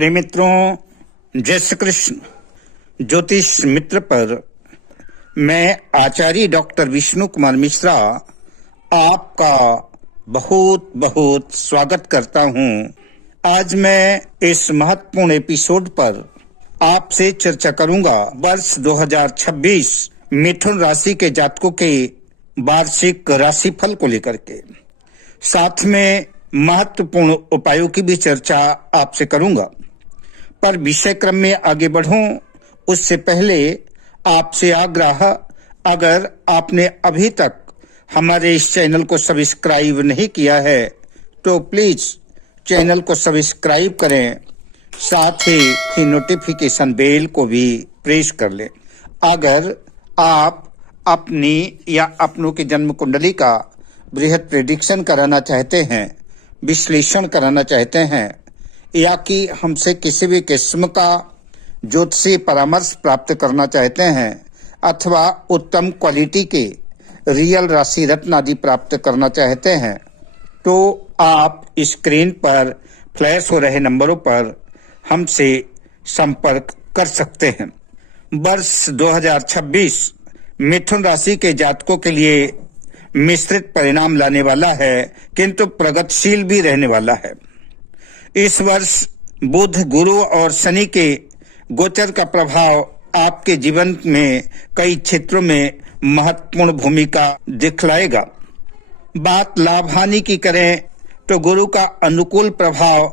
प्रिय मित्रों, जय श्री कृष्ण। ज्योतिष मित्र पर मैं आचार्य डॉक्टर विष्णु कुमार मिश्रा आपका बहुत बहुत स्वागत करता हूं। आज मैं इस महत्वपूर्ण एपिसोड पर आपसे चर्चा करूंगा वर्ष 2026 मिथुन राशि के जातकों के वार्षिक राशिफल को लेकर के। साथ में महत्वपूर्ण उपायों की भी चर्चा आपसे करूंगा। पर विषय क्रम में आगे बढ़ूं उससे पहले आपसे आग्रह, अगर आपने अभी तक हमारे इस चैनल को सब्सक्राइब नहीं किया है तो प्लीज चैनल को सब्सक्राइब करें, साथ ही नोटिफिकेशन बेल को भी प्रेस कर लें। अगर आप अपनी या अपनों की जन्म कुंडली का बृहद प्रेडिक्शन कराना चाहते हैं, विश्लेषण कराना चाहते हैं, या कि हमसे किसी भी किस्म का ज्योतिषीय परामर्श प्राप्त करना चाहते हैं, अथवा उत्तम क्वालिटी के रियल राशि रत्न आदि प्राप्त करना चाहते हैं, तो आप स्क्रीन पर फ्लैश हो रहे नंबरों पर हमसे संपर्क कर सकते हैं। वर्ष 2026 मिथुन राशि के जातकों के लिए मिश्रित परिणाम लाने वाला है, किंतु प्रगतिशील भी रहने वाला है। इस वर्ष बुध, गुरु और शनि के गोचर का प्रभाव आपके जीवन में कई क्षेत्रों में महत्वपूर्ण भूमिका दिखलाएगा। बात लाभ हानि की करें तो गुरु का अनुकूल प्रभाव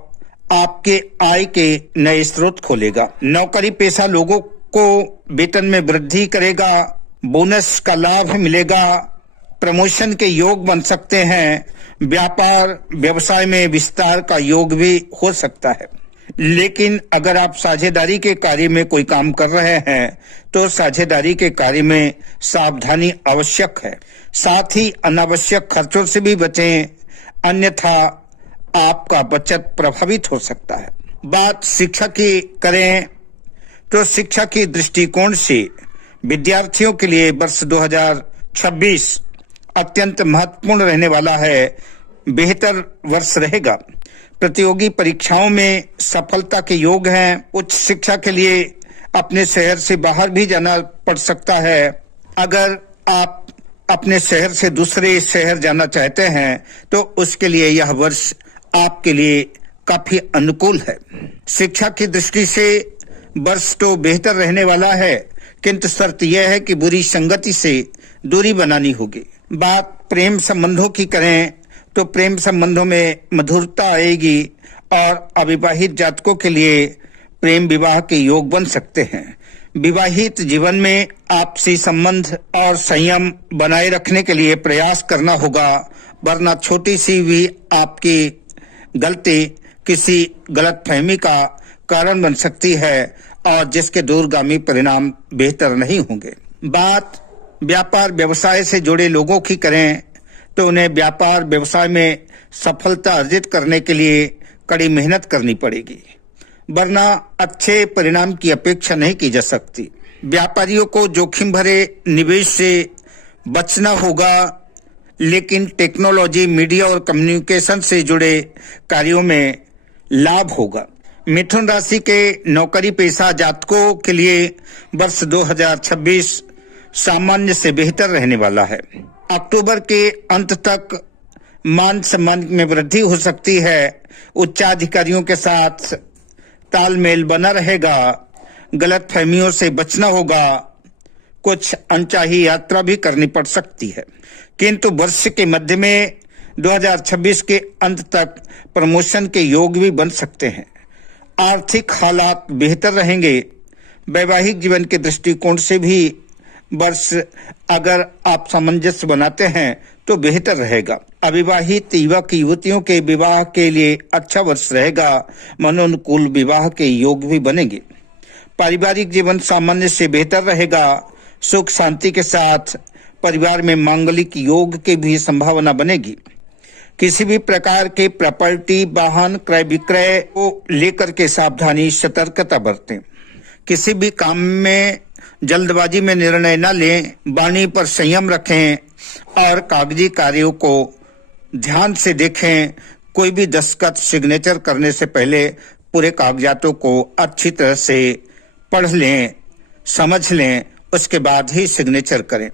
आपके आय के नए स्रोत खोलेगा। नौकरी पेशा लोगों को वेतन में वृद्धि करेगा, बोनस का लाभ मिलेगा, प्रमोशन के योग बन सकते हैं, व्यापार व्यवसाय में विस्तार का योग भी हो सकता है। लेकिन अगर आप साझेदारी के कार्य में कोई काम कर रहे हैं तो साझेदारी के कार्य में सावधानी आवश्यक है। साथ ही अनावश्यक खर्चों से भी बचें, अन्यथा आपका बचत प्रभावित हो सकता है। बात शिक्षा की करें तो शिक्षा के दृष्टिकोण से विद्यार्थियों के लिए वर्ष 2026 अत्यंत महत्वपूर्ण रहने वाला है, बेहतर वर्ष रहेगा। प्रतियोगी परीक्षाओं में सफलता के योग हैं। उच्च शिक्षा के लिए अपने शहर से बाहर भी जाना पड़ सकता है। अगर आप अपने शहर से दूसरे शहर जाना चाहते हैं तो उसके लिए यह वर्ष आपके लिए काफी अनुकूल है। शिक्षा की दृष्टि से वर्ष तो बेहतर रहने वाला है, किंतु शर्त यह है कि बुरी संगति से दूरी बनानी होगी। बात प्रेम संबंधों की करें तो प्रेम संबंधों में मधुरता आएगी और अविवाहित जातकों के लिए प्रेम विवाह के योग बन सकते हैं। विवाहित जीवन में आपसी संबंध और संयम बनाए रखने के लिए प्रयास करना होगा, वरना छोटी सी भी आपकी गलती किसी गलतफहमी का कारण बन सकती है और जिसके दूरगामी परिणाम बेहतर नहीं होंगे। बात व्यापार व्यवसाय से जुड़े लोगों की करें तो उन्हें व्यापार व्यवसाय में सफलता अर्जित करने के लिए कड़ी मेहनत करनी पड़ेगी, वरना अच्छे परिणाम की अपेक्षा नहीं की जा सकती। व्यापारियों को जोखिम भरे निवेश से बचना होगा, लेकिन टेक्नोलॉजी, मीडिया और कम्युनिकेशन से जुड़े कार्यों में लाभ होगा। मिथुन राशि के नौकरी पेशा जातकों के लिए वर्ष 2026 सामान्य से बेहतर रहने वाला है। अक्टूबर के अंत तक मान सम्मान में वृद्धि हो सकती है। उच्चाधिकारियों के साथ तालमेल बना रहेगा। गलत फहमियों से बचना होगा। कुछ अनचाही यात्रा भी करनी पड़ सकती है, किंतु वर्ष के मध्य में 2026 के अंत तक प्रमोशन के योग भी बन सकते हैं। आर्थिक हालात बेहतर रहेंगे। वैवाहिक जीवन के दृष्टिकोण से भी वर्ष अगर आप सामंजस्य बनाते हैं तो बेहतर रहेगा। अविवाहित युवक युवतियों के विवाह के लिए अच्छा वर्ष रहेगा। मनोनुकूल विवाह के योग भी बनेंगे। पारिवारिक जीवन सामान्य से बेहतर रहेगा। सुख शांति के साथ परिवार में मांगलिक योग की भी संभावना बनेगी। किसी भी प्रकार के प्रॉपर्टी, वाहन क्रय विक्रय को लेकर के सावधानी, सतर्कता बरतें। किसी भी काम में जल्दबाजी में निर्णय न लें। वाणी पर संयम रखें और कागजी कार्यों को ध्यान से देखें। कोई भी दस्तखत, सिग्नेचर करने से पहले पूरे कागजातों को अच्छी तरह से पढ़ लें, समझ लें, उसके बाद ही सिग्नेचर करें।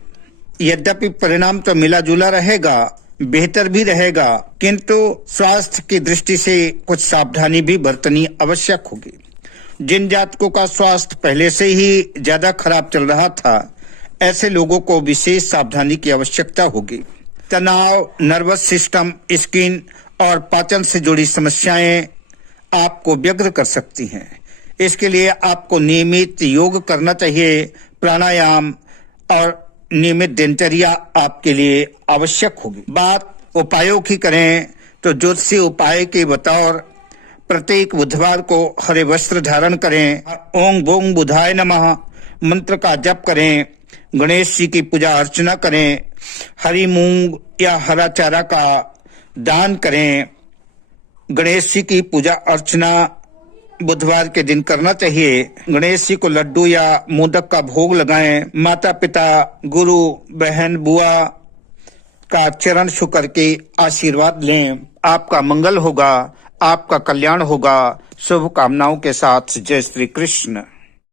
यद्यपि परिणाम तो मिला जुला रहेगा, बेहतर भी रहेगा, किंतु स्वास्थ्य की दृष्टि से कुछ सावधानी भी बरतनी आवश्यक होगी। जिन जातकों का स्वास्थ्य पहले से ही ज्यादा खराब चल रहा था, ऐसे लोगों को विशेष सावधानी की आवश्यकता होगी। तनाव, नर्वस सिस्टम, स्किन और पाचन से जुड़ी समस्याएं आपको व्यग्र कर सकती हैं। इसके लिए आपको नियमित योग करना चाहिए। प्राणायाम और नियमित दिनचर्या आपके लिए आवश्यक होगी। बात उपायों की करें तो ज्योतिषीय उपाय के बतौर प्रत्येक बुधवार को हरे वस्त्र धारण करें, ओम बोंग बुधाय नमः मंत्र का जप करें, गणेश जी की पूजा अर्चना करें, हरी मूंग या हरा चारा का दान करें। गणेश जी की पूजा अर्चना बुधवार के दिन करना चाहिए। गणेश जी को लड्डू या मोदक का भोग लगाएं। माता पिता, गुरु, बहन, बुआ का चरण छू करके आशीर्वाद लें। आपका मंगल होगा, आपका कल्याण होगा। शुभकामनाओं के साथ जय श्री कृष्ण।